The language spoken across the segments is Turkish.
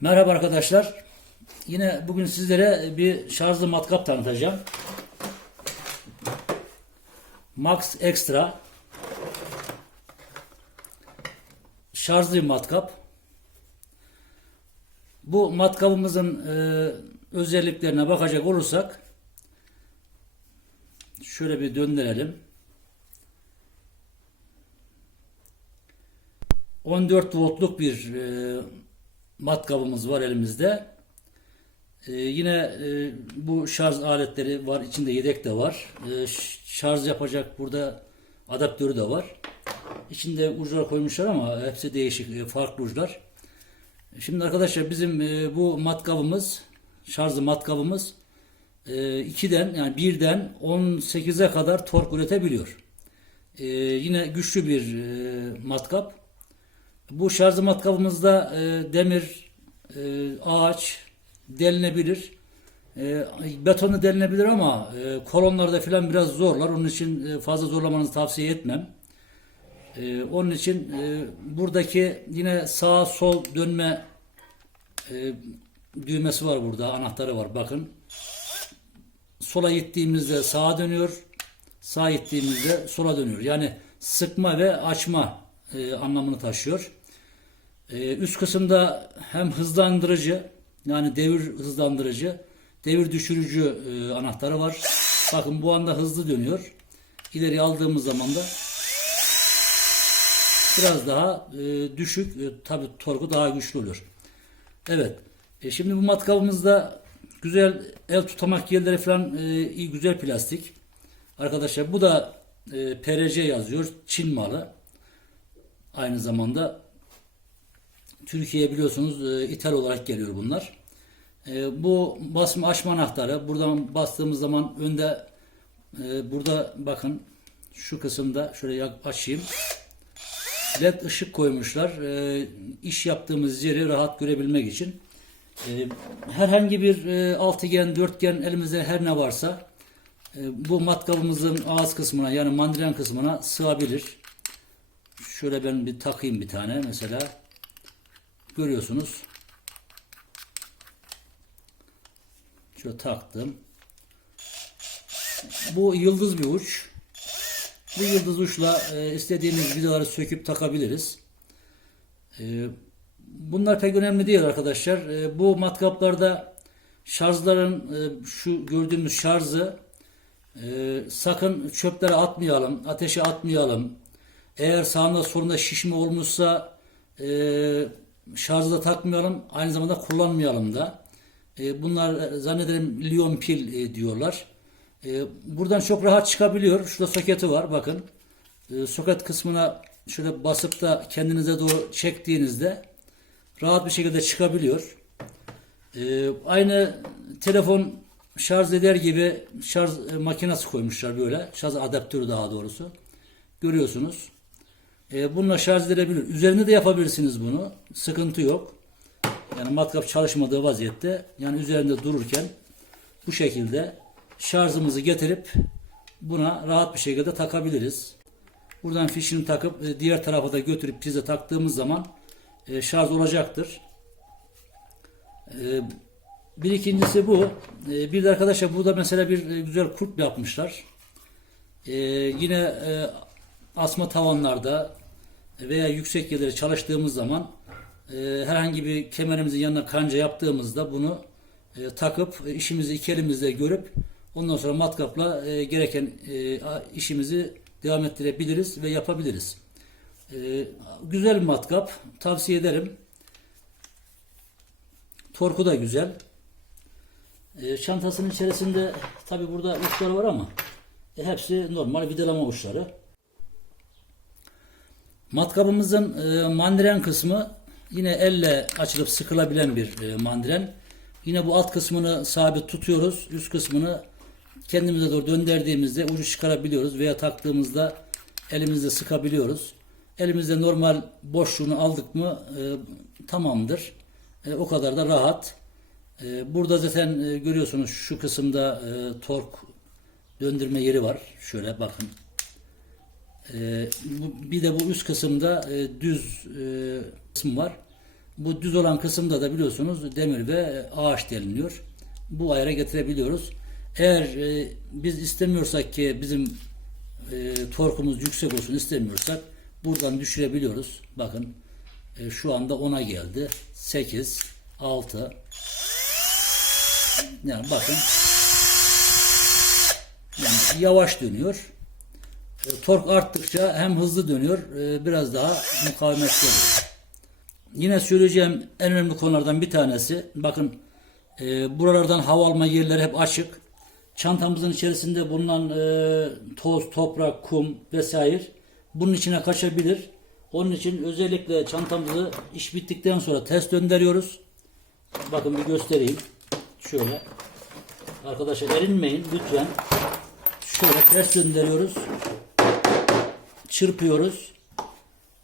Merhaba arkadaşlar. Yine bugün sizlere bir şarjlı matkap tanıtacağım. Max Extra. Şarjlı matkap. Bu matkabımızın e, özelliklerine bakacak olursak şöyle bir döndürelim. 14 voltluk bir e, matkabımız var elimizde. E, yine e, bu şarj aletleri var. içinde yedek de var. E, ş- şarj yapacak burada adaptörü de var. İçinde uçlar koymuşlar ama hepsi değişik, e, farklı uçlar. Şimdi arkadaşlar bizim e, bu matkabımız, şarjlı matkabımız e, 2'den yani 1'den 18'e kadar tork üretebiliyor. E, yine güçlü bir e, matkap. Bu şarjlı matkabımızda e, demir, e, ağaç delinebilir. E, betonu delinebilir ama e, kolonlarda falan biraz zorlar. Onun için e, fazla zorlamanızı tavsiye etmem. E, onun için e, buradaki yine sağ sol dönme e, düğmesi var burada. Anahtarı var. Bakın. Sola gittiğimizde sağa dönüyor. Sağa gittiğimizde sola dönüyor. Yani sıkma ve açma e, anlamını taşıyor. E, üst kısımda hem hızlandırıcı yani devir hızlandırıcı, devir düşürücü e, anahtarı var. Bakın bu anda hızlı dönüyor. İleri aldığımız zaman da biraz daha e, düşük, e, tabi torku daha güçlü olur. Evet. E, şimdi bu matkabımızda güzel el tutamak yerleri falan e, iyi güzel plastik. Arkadaşlar bu da e, PRC yazıyor. Çin malı. Aynı zamanda Türkiye'ye biliyorsunuz e, ithal olarak geliyor bunlar. E, bu basma açma anahtarı buradan bastığımız zaman önde e, burada bakın şu kısımda şöyle açayım. LED ışık koymuşlar. İş yaptığımız yeri rahat görebilmek için. Herhangi bir altıgen, dörtgen elimizde her ne varsa bu matkabımızın ağız kısmına yani mandren kısmına sığabilir. Şöyle ben bir takayım bir tane mesela. Görüyorsunuz. Şöyle taktım. Bu yıldız bir uç. Bu yıldız uçla e, istediğimiz vidaları söküp takabiliriz. E, bunlar pek önemli değil arkadaşlar. E, bu matkaplarda şarjların e, şu gördüğümüz şarjı e, sakın çöplere atmayalım, ateşe atmayalım. Eğer sağında solunda şişme olmuşsa e, şarjı da takmayalım, aynı zamanda kullanmayalım da. E, bunlar e, zannederim liyon pil e, diyorlar. E, buradan çok rahat çıkabiliyor. Şurada soketi var bakın. E, soket kısmına şöyle basıp da kendinize doğru çektiğinizde rahat bir şekilde çıkabiliyor. E, aynı telefon şarj eder gibi şarj e, makinesi koymuşlar böyle. Şarj adaptörü daha doğrusu. Görüyorsunuz. E, bununla şarj edilebilir. Üzerinde de yapabilirsiniz bunu. Sıkıntı yok. Yani matkap çalışmadığı vaziyette yani üzerinde dururken bu şekilde şarjımızı getirip buna rahat bir şekilde takabiliriz. Buradan fişini takıp e, diğer tarafa da götürüp prize taktığımız zaman e, şarj olacaktır. E, bir ikincisi bu. Bir de arkadaşlar burada mesela bir güzel kulp yapmışlar. Yine asma tavanlarda veya yüksek yerlere çalıştığımız zaman e, herhangi bir kemerimizin yanına kanca yaptığımızda bunu e, takıp e, işimizi iki elimizle görüp ondan sonra matkapla e, gereken e, işimizi devam ettirebiliriz ve yapabiliriz. E, güzel bir matkap. Tavsiye ederim. Torku da güzel. E, çantasının içerisinde tabi burada uçları var ama e, hepsi normal vidalama uçları. Matkabımızın e, mandren kısmı yine elle açılıp sıkılabilen bir e, mandren. Yine bu alt kısmını sabit tutuyoruz. Üst kısmını kendimize doğru döndürdüğümüzde ucu çıkarabiliyoruz veya taktığımızda elimizde sıkabiliyoruz. Elimizde normal boşluğunu aldık mı e, tamamdır. E, o kadar da rahat. E, burada zaten e, görüyorsunuz şu kısımda e, tork döndürme yeri var. Şöyle bakın. Ee, bir de bu üst kısımda e, düz e, kısım var. Bu düz olan kısımda da biliyorsunuz demir ve ağaç deliniyor. Bu ayara getirebiliyoruz. Eğer e, biz istemiyorsak ki bizim e, torkumuz yüksek olsun istemiyorsak buradan düşürebiliyoruz. Bakın e, şu anda 10'a geldi. 8, 6 yani bakın yani yavaş dönüyor. E, tork arttıkça hem hızlı dönüyor, e, biraz daha mukavemetli oluyor. Yine söyleyeceğim en önemli konulardan bir tanesi. Bakın e, buralardan hava alma yerleri hep açık. Çantamızın içerisinde bulunan e, toz, toprak, kum vesaire bunun içine kaçabilir. Onun için özellikle çantamızı iş bittikten sonra test gönderiyoruz. Bakın bir göstereyim. Şöyle. Arkadaşlar erinmeyin lütfen. Şöyle ters gönderiyoruz. Çırpıyoruz.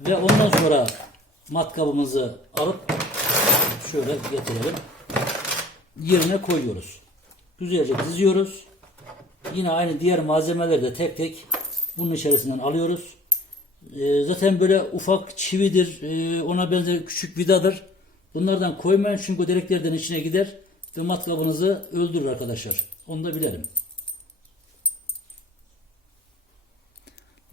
Ve ondan sonra matkabımızı alıp şöyle getirelim. Yerine koyuyoruz. Güzelce diziyoruz. Yine aynı diğer malzemeleri de tek tek bunun içerisinden alıyoruz. Ee, zaten böyle ufak çividir, e, ona benzer küçük vidadır. Bunlardan koymayın çünkü o deliklerden içine gider ve matkabınızı öldürür arkadaşlar. Onu da bilelim.